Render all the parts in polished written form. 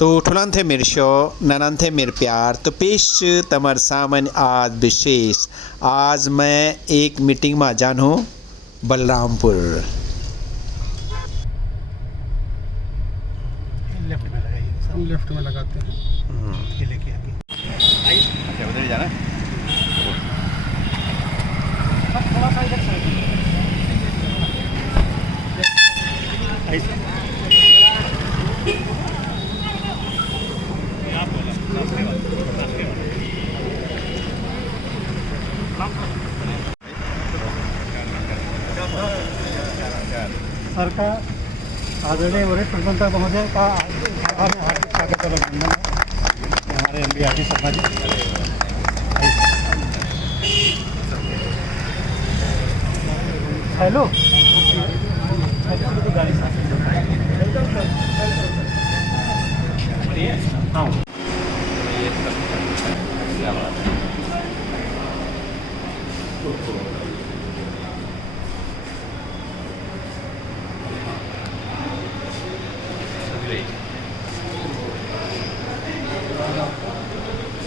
तो ठुलान थे मेरे शो ननन थे मेरे प्यार तो पेश तमर सामन आज विशेष। आज मैं एक मीटिंग में जान हूँ बलरामपुर। लेफ्ट में लगाइए, हम लेफ्ट में लगाते हैं। ये लेके आगे अच्छा उधर ही जाना है। थोड़ा सा इधर साइड ऐसे सर का आदरणीय वरिष्ठ प्रधानता महोदय का आभार में हार्दिक स्वागत और अभिनंदन है हमारे MB शर्मा जी। हेलो गाड़ी हाँ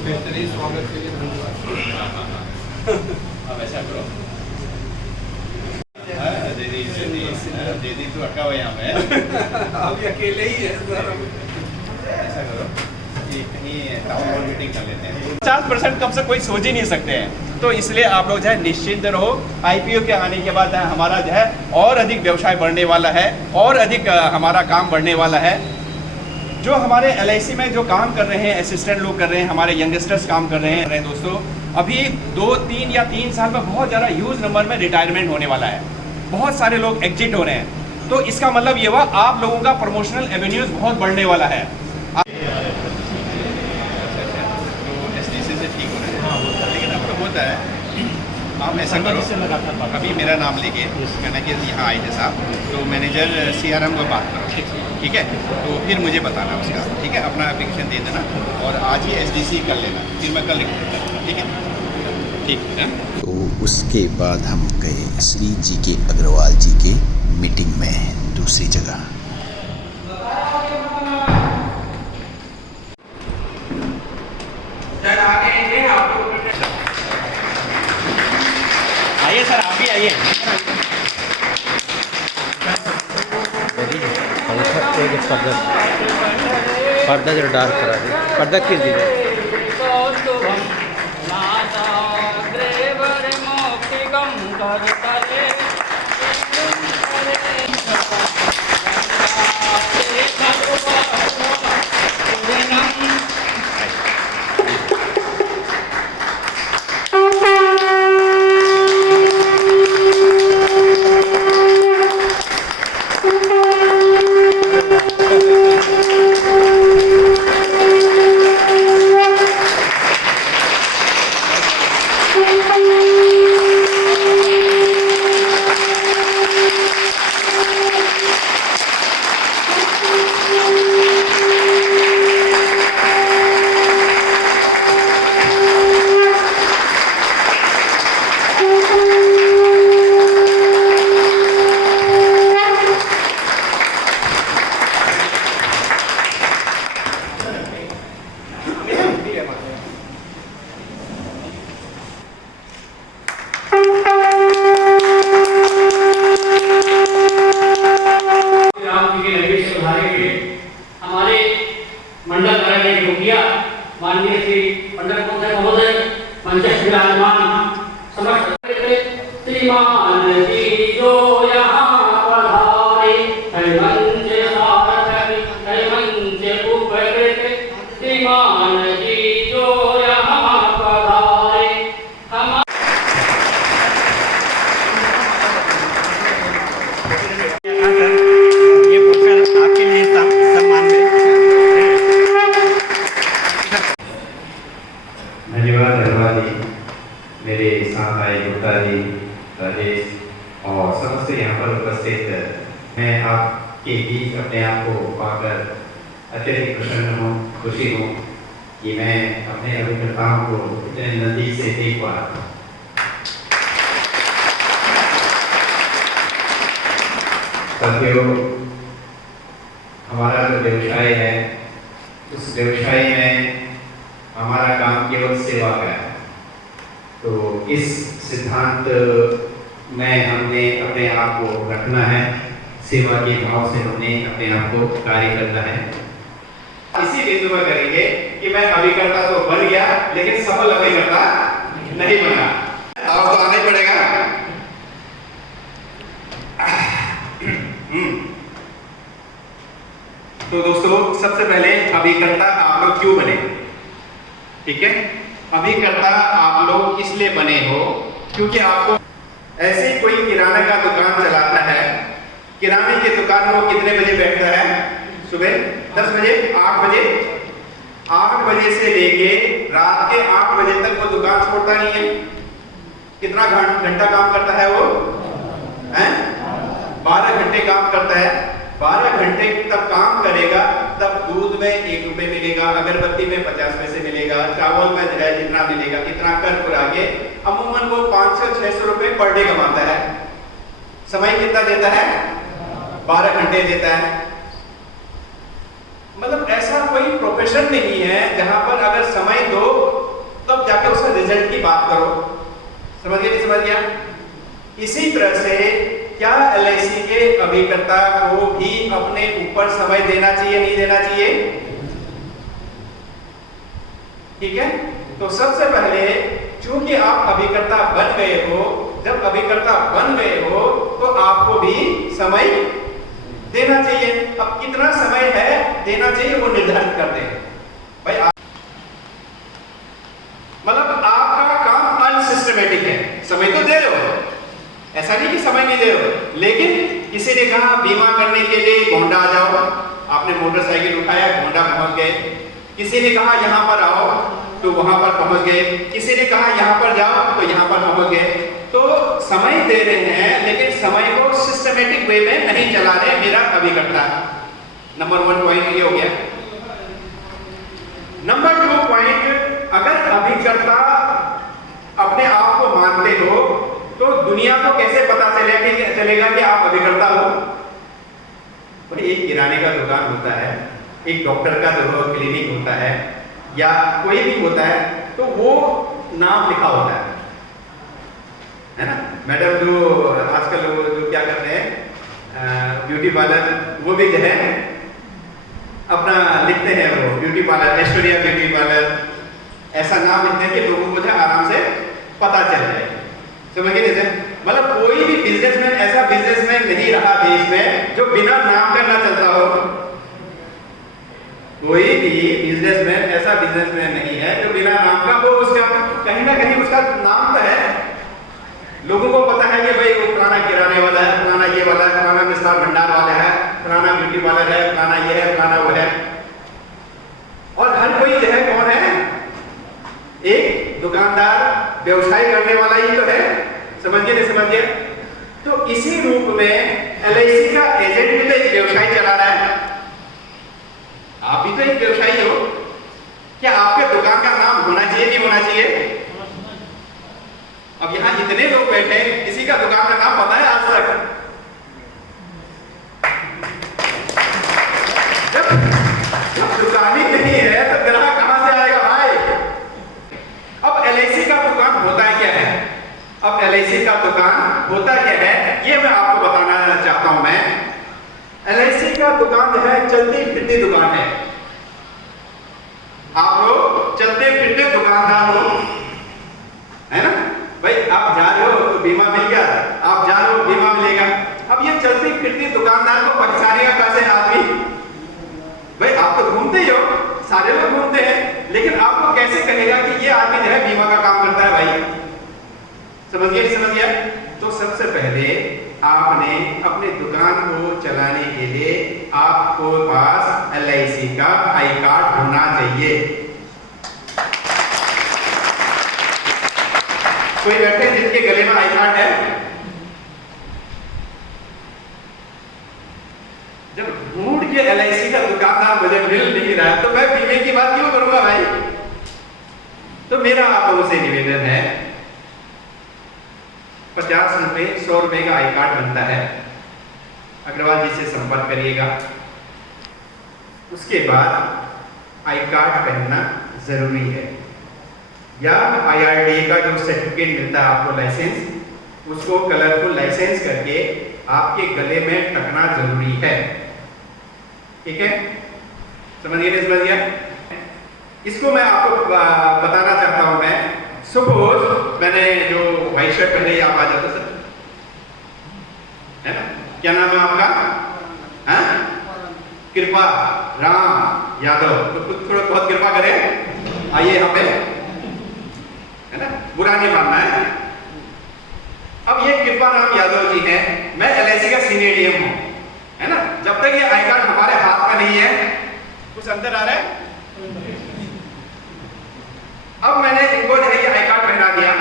बेहतरीन स्वागत के लिए धन्यवाद। अब ऐसा करो दीदी तो अटका हुआ यहाँ में अभी अकेले ही है सर। ऐसा करो कि कहीं टाउन हॉल मीटिंग कर लेते हैं। 50% कम से कोई सोच ही नहीं सकते हैं, तो इसलिए आप लोग जो है निश्चिंत रहो। IPO के आने के बाद हमारा जो है और अधिक व्यवसाय बढ़ने वाला है और अधिक हमारा काम बढ़ने वाला है। जो हमारे LIC में जो काम कर रहे हैं असिस्टेंट लोग कर रहे हैं, हमारे यंगस्टर्स काम कर रहे हैं दोस्तों, अभी 2, 3 या 3 साल में बहुत ज़्यादा ह्यूज नंबर में रिटायरमेंट होने वाला है। बहुत सारे लोग एग्जिट हो रहे हैं, तो इसका मतलब ये हुआ आप लोगों का प्रमोशनल एवेन्यूज बहुत बढ़ने वाला है। SDC से ठीक हो रहा है, लेकिन अब तो होता है आप ऐसा करो, अभी मेरा नाम लेके कहना कि यहाँ आए थे साहब, तो मैनेजर CRM को बात करो, ठीक है? तो फिर मुझे बताना उसका, ठीक है? अपना एप्लीकेशन दे देना और आज ही SDC कर लेना, फिर मैं कल लिख दूँगा, ठीक है? ठीक है। तो उसके बाद हम गए श्री जी के अग्रवाल जी के मीटिंग में दूसरी जगह। आइए सर, आप भी आइए। पर्दा जो डार्क करा दे, पर्दा खींच दीजिए। हमारे मंडल कार्यालय के मुखिया माननीय श्री पंडित महोदय मंच विराजमान समस्त श्रीमान जी जो यहाँ पधारे है मंच सार्थक है मंच उपकृत श्रीमान जी जो यहाँ पधारे। ये पुरस्कार आपके लिए सम्मान में। धन्यवाद जी, मेरे साथ आए गुप्ता जी, राजेश और समस्त यहाँ पर उपस्थित। मैं आपके बीच अपने आप को पाकर अत्यधिक प्रसन्न हूँ, खुशी हूँ कि मैं अपने अभिनेताओं को इतने नज़दीक से देख पा रहा हूँ। साथियों, हमारा जो व्यवसाय है उस व्यवसाय में हमारा काम केवल सेवा का है। तो इस सिद्धांत में हमने अपने आप को रखना है, सेवा के भाव से हमने अपने आप को कार्य करना है। इसी बिंदु में करेंगे कि मैं अभिकर्ता तो बन गया लेकिन सफल अभिकर्ता नहीं बना। आप तो आना ही पड़ेगा। तो दोस्तों सबसे पहले अभिकर्ता आप लोग क्यों बने? ठीक है, अभिकर्ता आप लोग इसलिए बने हो क्योंकि आपको ऐसे कोई किराने का दुकान चलाता है। किराने की दुकान में वो कितने बजे बैठता है? सुबह 10 बजे, 8 बजे, 8 बजे से लेके रात के 8 बजे तक वो दुकान छोड़ता नहीं है। कितना घंटा काम करता है वो? 12 घंटे काम करता है। 12 घंटे तब काम करेगा, तब दूध में 1 रुपए मिलेगा, अगरबत्ती में 50 पैसे मिलेगा, चावल में जितना मिलेगा, इतना कर पुरा के अमूमन वो 500-600 रुपए पर डे कमाता है। समय कितना देता है? 12 घंटे देता है। मतलब ऐसा कोई प्रोफेशन नहीं है जहां पर अगर समय दो तब जाके उसका रिजल्ट की बात करो। समझ गया? नहीं समझ गया? इसी तरह से क्या LIC के अभिकर्ता को भी अपने ऊपर समय देना चाहिए, नहीं देना चाहिए? ठीक है, तो सबसे पहले चूंकि आप अभिकर्ता बन गए हो, जब अभिकर्ता बन गए हो तो आपको भी समय देना चाहिए। अब कितना समय है देना चाहिए वो निर्धारित करते हैं भाई। मतलब आपका काम अनसिस्टमेटिक है। समय तो दे रहे हो, ऐसा नहीं कि समय नहीं दे रहे हो, लेकिन किसी ने कहा बीमा करने के लिए गोंडा आ जाओ, आपने मोटरसाइकिल उठाया, गोंडा पहुंच गए। किसी ने कहा यहां पर आओ तो वहां पर पहुंच गए। किसी ने कहा यहां पर जाओ तो यहां पर पहुंच गए। तो समय दे रहे हैं लेकिन समय को सिस्टमेटिक वे में नहीं चला रहे मेरा अभिकर्ता। नंबर 1 पॉइंट ये हो गया। नंबर 2 पॉइंट, अगर अभिकर्ता अपने आप को मानते हो तो दुनिया को कैसे पता चलेगा कि आप अभिकर्ता हो? भाई एक किराने का दुकान होता है, एक डॉक्टर का क्लिनिक होता है, या कोई भी होता है तो वो नाम लिखा होता है ना। मैडम जो आजकल लोग जो क्या करते हैं ब्यूटी पार्लर, वो भी जो है अपना लिखते हैं, वो beauty parlour, Aishwarya beauty parlour, ऐसा नाम लिखते हैं कि लोगों को जो आराम से पता चल जाए। समझ गए? मतलब कोई भी बिजनेसमैन ऐसा बिजनेसमैन नहीं रहा देश में जो बिना नाम का ना चलता हो। कोई भी बिजनेसमैन ऐसा बिजनेसमैन नहीं है जो बिना नाम का हो। उसका कहीं ना कहीं उसका नाम तो है, लोगों को पता है कि भाई वो पुराना किराने वाला है, पुराना ये वाला है, पुराना मिष्ठान भंडार वाला है, पुराना ब्यूटी पार्लर है, पुराना ये है, पुराना वो है। और हर कोई जो है कौन है? एक दुकानदार, व्यवसाय करने वाला ही तो है। समझ गए? नहीं समझ गए? तो इसी रूप में LIC का एजेंट भी तो एक व्यवसाय चला रहा है। आप भी तो एक व्यवसायी हो। क्या आपके दुकान का नाम होना चाहिए, नहीं होना चाहिए? अब यहां जितने लोग बैठे हैं, किसी का दुकान का नाम पता है आज तक? जब दुकान ही नहीं है तो ग्राहक कहां से आएगा भाई? अब LIC का दुकान होता है क्या है? अब LIC का दुकान होता क्या है ये मैं आपको बताना चाहता हूं। मैं LIC का दुकान है चलती फिरती दुकान है। आप लोग चलते फिरते दुकानदार हो, है ना भाई? आप जा रहे हो तो बीमा मिल गया, आप जा रहे हो बीमा मिलेगा। अब ये चलती फिरती दुकानदार को पहचानेगा कैसे आदमी? भाई आप तो घूमते ही हो, सारे लोग घूमते हैं, लेकिन आपको कैसे कहेगा कि ये आदमी जो है बीमा का काम करता है भाई? समझ गया? नहीं समझ गया? तो सबसे पहले आपने अपने दुकान को चलाने के लिए आपको पास LIC का आई कार्ड होना चाहिए। कोई बैठे जिनके गले में आई कार्ड है? जब ढूंढ के LIC का दुकानदार मुझे मिल नहीं रहा तो मैं बीमे की बात क्यों करूंगा भाई? तो मेरा आप लोगों से निवेदन है, 50 रुपए 100 रुपए का आई कार्ड बनता है। अग्रवाल जी से संपर्क करिएगा। उसके बाद आई कार्ड पहनना जरूरी है, या IRDA का जो सर्टिफिकेट मिलता है आपको लाइसेंस, उसको कलरफुल लाइसेंस करके आपके गले में टकना जरूरी है। ठीक है, समझिए नहीं समझिए? इसको मैं आपको बताना चाहता हूं। मैं सपोज मैंने जो व्हाइट शर्ट पहने, आप आ जाते सर, है ना? क्या नाम है आपका? हाँ? कृपा राम यादव। तो कुछ थोड़ा बहुत कृपा करें, आइए यहाँ पे, है ना? बुरा नहीं मानना है। अब ये कृपा राम यादव जी हैं, मैं LIC का सीनियर DM हूँ, है ना? जब तक ये आई कार्ड हमारे हाथ में नहीं है, कुछ अंदर आ रहा है। अब मैंने इनको जो है ये आई कार्ड पहना दिया,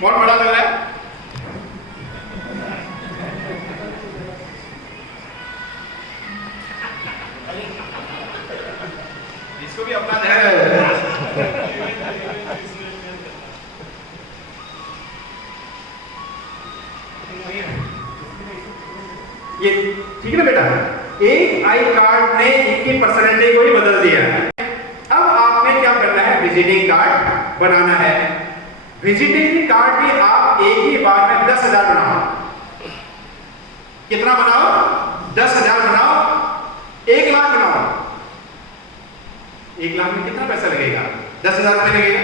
कौन बड़ा लग रहा है? इसको भी अपना जो है ये ठीक है ना बेटा? एक आई कार्ड ने इनकी पर्सनैलिटी को ही बदल दिया है। अब आपने क्या करना है? विजिटिंग कार्ड बनाना है। विजिटिंग कार्ड भी आप एक ही बार में 10,000 बनाओ। कितना बनाओ? 10,000 बनाओ, 1 लाख बनाओ। 1 लाख में कितना पैसा लगेगा? 10,000 रुपए लगेगा,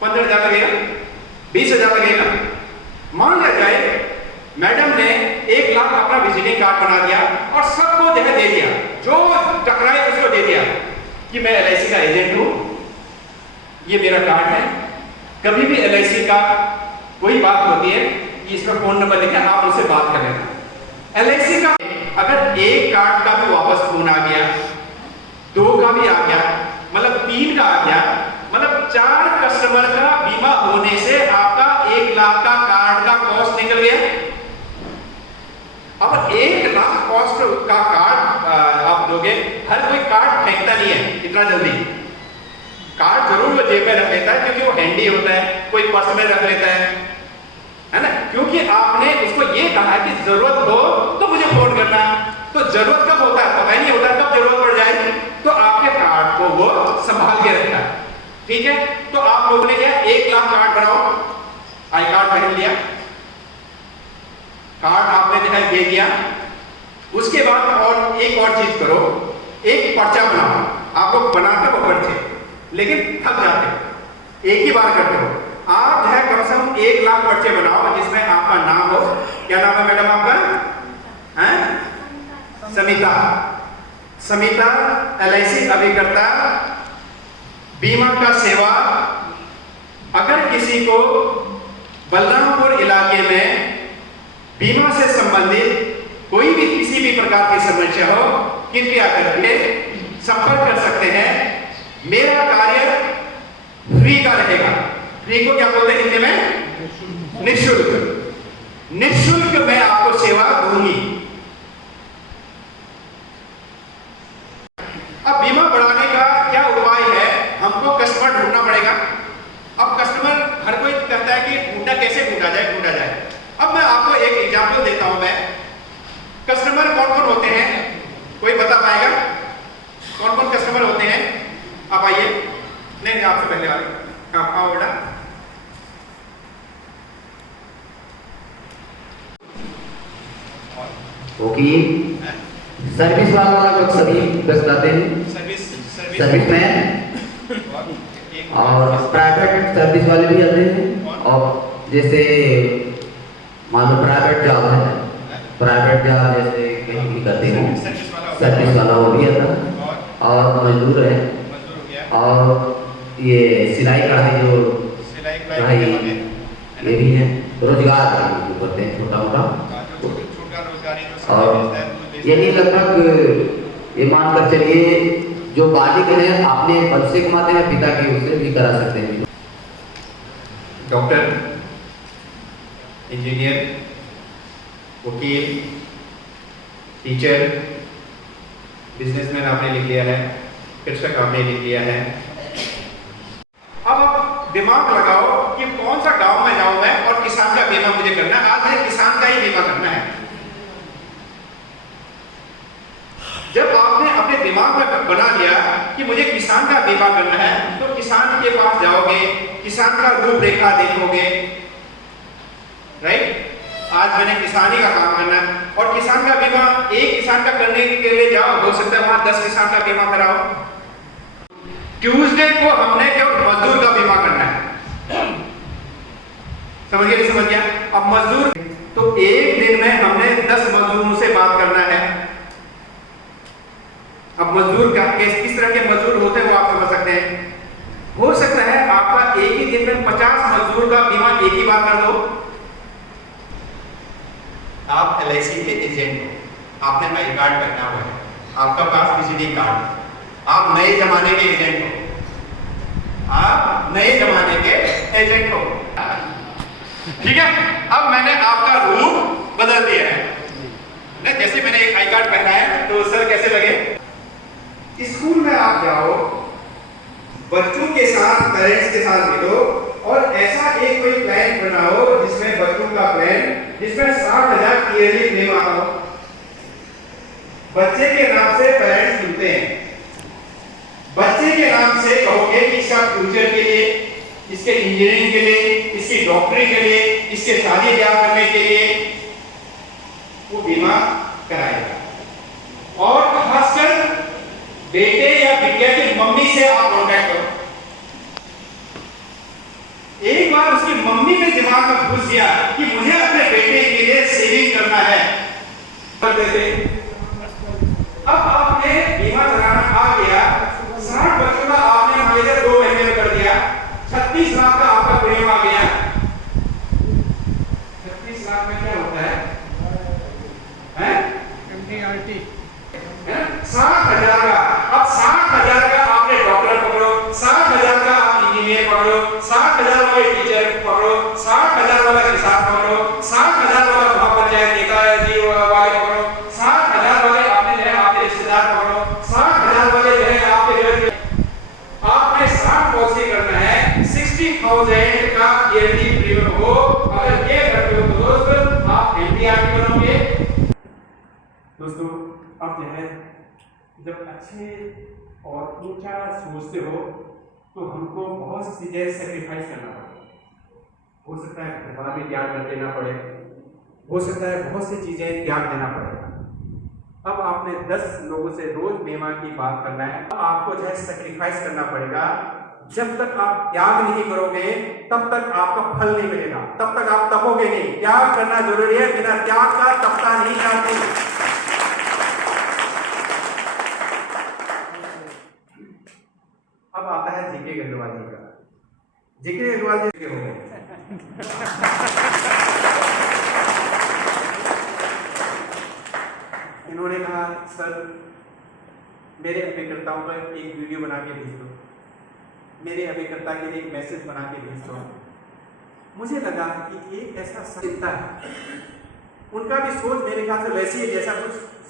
15,000 लगेगा, 20,000 लगेगा। मान लिया जाए मैडम ने 1 लाख अपना विजिटिंग कार्ड बना दिया और सबको जो है दे दिया, जो टकराए उसको दे दिया कि मैं LIC का एजेंट हूं, ये मेरा कार्ड है। कभी भी LIC का कोई बात होती है, इसमें फोन नंबर लिखा, आप उनसे बात कर लेना। LIC का अगर 1 कार्ड का भी वापस फोन आ गया, 2 का भी आ गया, मतलब 3 का आ गया, मतलब 4 कस्टमर का बीमा होने से आपका 1 लाख का कार्ड का कॉस्ट निकल गया। अब 1 लाख कॉस्ट का कार्ड आप दोगे, हर कोई कार्ड फेंकता नहीं है इतना जल्दी। कार्ड जरूर वो जेब में रख लेता है क्योंकि वो हैंडी होता है, कोई पर्स में रख लेता है ना? क्योंकि आपने उसको ये कहा कि जरूरत हो तो मुझे फोन करना। तो जरूरत कब होता है पता ही नहीं होता, कब जरूरत पड़ जाए, तो आपके कार्ड को वो संभाल के रखता है। ठीक है, तो आप लोगों ने क्या 1 लाख कार्ड बनाओ, आई कार्ड पहन लिया, कार्ड आपने जो है दे दिया। उसके बाद और एक और चीज करो, एक पर्चा बनाओ। आप लोग बनाते हो पर्चे, लेकिन थक जाते हो, एक ही बार करते हो। आप जो है कम से कम 1 लाख पर्चे बनाओ जिसमें आपका नाम हो। क्या नाम है मैडम आपका? हैं? समिता। समिता LIC अभिकर्ता, बीमा का सेवा। अगर किसी को बलरामपुर इलाके में बीमा से संबंधित कोई भी किसी भी प्रकार की समस्या हो, कृपया करके संपर्क कर सकते हैं। मेरा कार्य फ्री का रहेगा। फ्री को क्या बोलते हैं हिंदी में? निःशुल्क। निःशुल्क मैं आपको सेवा दूंगी। अब बीमा बढ़ाने का क्या उपाय है? हमको कस्टमर ढूंढना पड़ेगा। अब कस्टमर हर कोई कहता है कि ढूंढा कैसे ढूंढा जाए। अब मैं आपको एक एग्जाम्पल देता हूं। मैं कस्टमर कौन कौन होते हैं, कोई बता पाएगा? कौन कौन कस्टमर होते हैं? आप आइए। नहीं आपसे पहले वाले आप आओ बेटा। वकील, सर्विस वाला लोग सभी बस जाते हैं, सर्विस मैन और प्राइवेट सर्विस वाले भी आते हैं। और जैसे मान लो प्राइवेट जॉब है, प्राइवेट जॉब जैसे कहीं भी करते हो, सर्विस वाला वो भी आता। और मजदूर है, और ये सिलाई कढ़ाई जो कढ़ाई ये भी है, रोजगार करते हैं छोटा मोटा। और यानी लगभग ये मानकर चलिए जो बालिग है अपने पद से कमाते हैं, पिता की उससे भी करा सकते हैं। डॉक्टर, इंजीनियर, वकील, टीचर, बिजनेसमैन आपने लिख लिया है, कृषक आपने लिख लिया है। अब आप दिमाग लगाओ कि कौन सा गांव में जाऊं मैं और किसान का बीमा मुझे करना है। आज मुझे किसान का ही बीमा करना है। बीमा करना है तो किसान के पास जाओगे, किसान का रूपरेखा देखोगे, राइट। आज मैंने किसानी का काम करना है और किसान का बीमा एक किसान का करने के लिए जाओ, हो सकता है वहां 10 किसान का बीमा कराओ। ट्यूसडे को हमने केवल मजदूर का बीमा करना है, समझ गया नहीं समझ गया? अब मजदूर तो एक दिन में हमने 10 मजदूरों से बात करना है। अब मजदूर का किस तरह के मजदूर होते हैं वो आप समझ सकते हैं। हो सकता है आपका एक ही दिन में 50 मजदूर का बीमा एक ही बार कर दो। आप LIC के एजेंट हो, आपने आई कार्ड पहना हुआ है, आपका पास विजिटिंग कार्ड, आप नए जमाने के एजेंट हो, आप नए जमाने के एजेंट हो, ठीक है। अब मैंने आपका रूप बदल दिया है। जैसे मैंने एक आई कार्ड पहना है तो सर कैसे लगे? स्कूल में आप जाओ, बच्चों के साथ, पेरेंट्स के साथ मिलो और ऐसा एक कोई प्लान बनाओ जिसमें बच्चों का प्लान, जिसमें 60,000 ईयरली प्रीमियम आता हो। बच्चे के नाम से पेरेंट्स चुनते हैं, बच्चे के नाम से कहोगे कि इसका फ्यूचर के लिए, इसके इंजीनियरिंग के लिए, इसकी डॉक्टरी के लिए, इसके शादी ब्याह करने के लिए वो बीमा कराएगा। और खासकर बेटे या बिटिया की मम्मी से आप कॉन्टैक्ट करो। एक बार उसकी मम्मी के दिमाग में घुस गया कि मुझे अपने बेटे के लिए सेविंग करना है, कर देते। अब आपने बीमा कराना आ गया, 60 बच्चों का आपने मान लीजिए 2 महीने में कर दिया, 36 लाख का आपका प्रीमियम आ गया। 36 लाख में क्या होता है? MDRT 60,000 का। अब 60,000 का आपने डॉक्टर पकड़ो, 60,000 का आप इंजीनियर पकड़ो, 60,000 वाले टीचर पकड़ो, 60,000 वाला किसान पकड़ो, 60,000 वाला महापंचायत नेताजी वाले पकड़ो, 60,000 वाले आपने जो है आपके रिश्तेदार पकड़ो, 60,000 वाले जो है आपके जो आपने 60 पॉलिसी करना है, 60,000 का ईयरली प्रीमियम हो। अगर ये करते हो तो दोस्तों आप MDRT बनोगे। दोस्तों अब जो है जब अच्छे और ऊंचा सोचते हो तो हमको बहुत सी चीजें सेक्रीफाइस करना पड़ेगा। हो सकता है परिवार में त्याग कर देना पड़े, हो सकता है बहुत सी चीजें त्याग देना पड़ेगा। अब आपने 10 लोगों से रोज बीमा की बात करना है, आपको जो है सेक्रीफाइस करना पड़ेगा। जब तक आप त्याग नहीं करोगे तब तक आपका फल नहीं मिलेगा, तब तक आप तपोगे नहीं। त्याग करना जरूरी है, बिना त्याग का तपता नहीं जाती। अब आता है जीके गहलोवाल जी का। जीके गहलोवाल जी हो गए इन्होंने कहा सर मेरे अभिकर्ताओं का एक वीडियो बना के भेज दो, मेरे अभिकर्ता के लिए एक मैसेज बना के भेज दो। मुझे लगा कि एक ऐसा चिंता है, उनका भी सोच मेरे ख्याल से वैसी है जैसा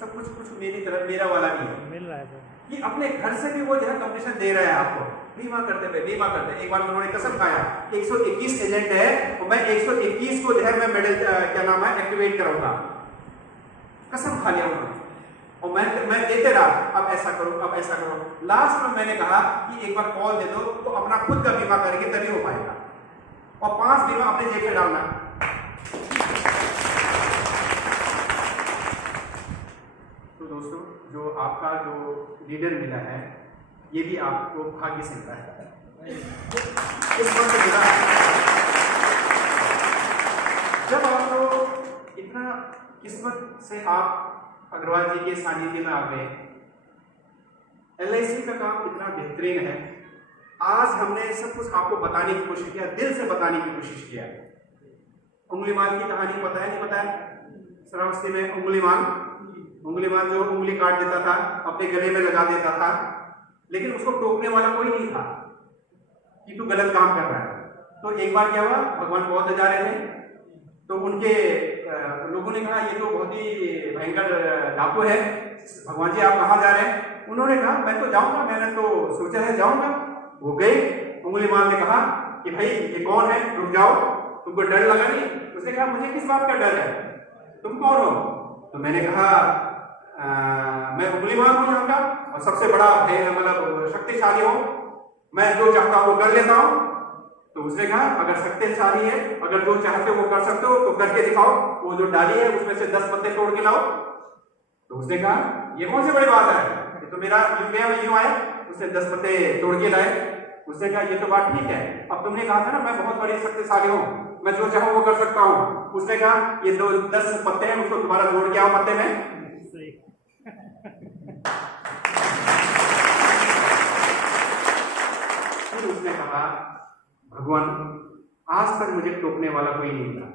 सब कुछ मेरी तरफ मेरा वाला भी है। मिल रहा है कि अपने घर से भी वो जो है कंपटीशन दे रहा है आपको, बीमा करते। एक बार उन्होंने कसम खाया 121 एजेंट है और मैं 121 को जो है मैं मेडल क्या नाम है एक्टिवेट कराऊंगा। कसम खा लिया उन्होंने और मैं देते रहा, अब ऐसा करो, अब ऐसा करो। लास्ट में मैंने कहा कि एक बार कॉल दे दो तो अपना खुद का बीमा करेंगे तभी हो पाएगा, और 5 बीमा अपने जेब में डालना। तो दोस्तों जो आपका जो लीडर मिला है ये भी आपको भाग्य से मिला है, इस वक्त मिला है। जब आपको इतना किस्मत से आप अग्रवाल जी के सानिध्य में आ गए, LIC का काम इतना बेहतरीन है। आज हमने सब कुछ आपको बताने की कोशिश किया, दिल से बताने की कोशिश किया। उंगलीमाल की कहानी पता है नहीं पता है? श्रावस्ती में उंगलीमाल जो उंगली काट देता था, अपने गले में लगा देता था, लेकिन उसको टोकने वाला कोई नहीं था कि तू गलत काम कर रहा है। तो एक बार क्या हुआ, भगवान बौद्ध जा रहे थे तो उनके लोगों ने कहा ये तो बहुत ही भयंकर डाकू है, भगवान जी आप कहाँ जा रहे हैं? उन्होंने कहा मैं तो जाऊंगा, मैंने तो सोचा है जाऊंगा। वो गए, उंगलीमाल ने कहा कि भाई ये कौन है, रुक जाओ, तुमको डर लगा नहीं? उसने कहा मुझे किस बात का डर है, तुम कौन हो? तो मैंने कहा मैं उंगलीमाल हूँ यहाँ का और सबसे बड़ा मतलब शक्तिशाली हूँ। मैं जो चाहता हूं वो कर लेता हूं। तो उसने कहा अगर शक्तिशाली है, अगर जो चाहते हो वो कर सकते हो तो करके दिखाओ, वो जो डाली है उसमें से 10 पत्ते तोड़ के लाओ। तो उसने कहा ये कौन सी बड़ी बात है, ये तो मेरा यूं आए। उसने 10 पत्ते तोड़ के लाए। उसने कहा ये तो बात ठीक है, अब तुमने कहा था ना मैं बहुत बड़ी शक्तिशाली हूं, मैं जो चाहूं वो कर सकता हूं। उसने कहा ये 10 पत्ते हैं, उसको दोबारा जोड़ के आओ पत्ते में। फिर उसने कहा भगवान आज तक मुझे टोकने वाला कोई नहीं था,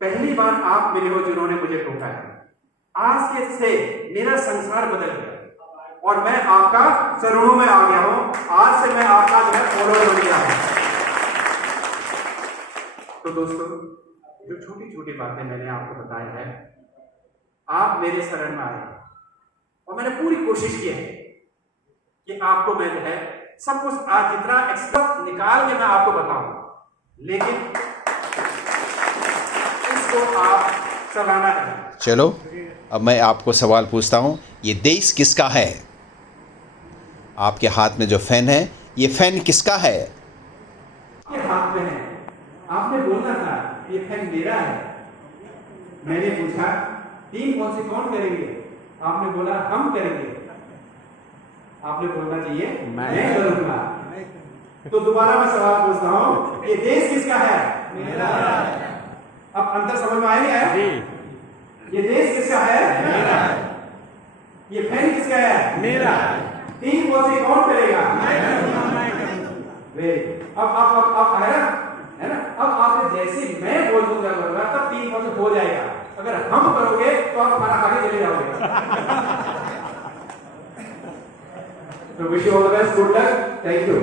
पहली बार आप मिले हो जिन्होंने मुझे टोका है। आज के से मेरा संसार बदल गया और मैं आपका चरणों में आ गया हूं। आज से मैं आपका जो है फॉलोअर बन गया हूं। तो दोस्तों जो छोटी छोटी बातें मैंने आपको बताया है, आप मेरे शरण में आए और मैंने पूरी कोशिश की है कि आपको मैं जो है सब कुछ आज जितना एक्सपर्ट निकाल के मैं आपको बताऊं, लेकिन इसको आप चलाना है। चलो अब मैं आपको सवाल पूछता हूँ, ये देश किसका है? आपके हाथ में जो फैन है, ये फैन किसका है? आपके हाथ में है। आपने बोलना था ये फैन मेरा है। मैंने पूछा टीम कौन करेंगे? आपने बोला हम करेंगे। आपने बोलना चाहिए मैं करूंगा। तो दोबारा मैं सवाल पूछता हूं, ये देश किसका है? मेरा। अब अंतर समझ में आया नहीं आया? ये देश किसका है? मेरा। ये फैन किसका है? मेरा। टीम कौन करेगा? वेरी। अब है ना? अब आपने जैसे मैं बोल दूंगा तब टीम हो जाएगा। अगर हम करोगे तो आप खाना खा के चले जाओगे। So wish you all the best, good luck, thank you.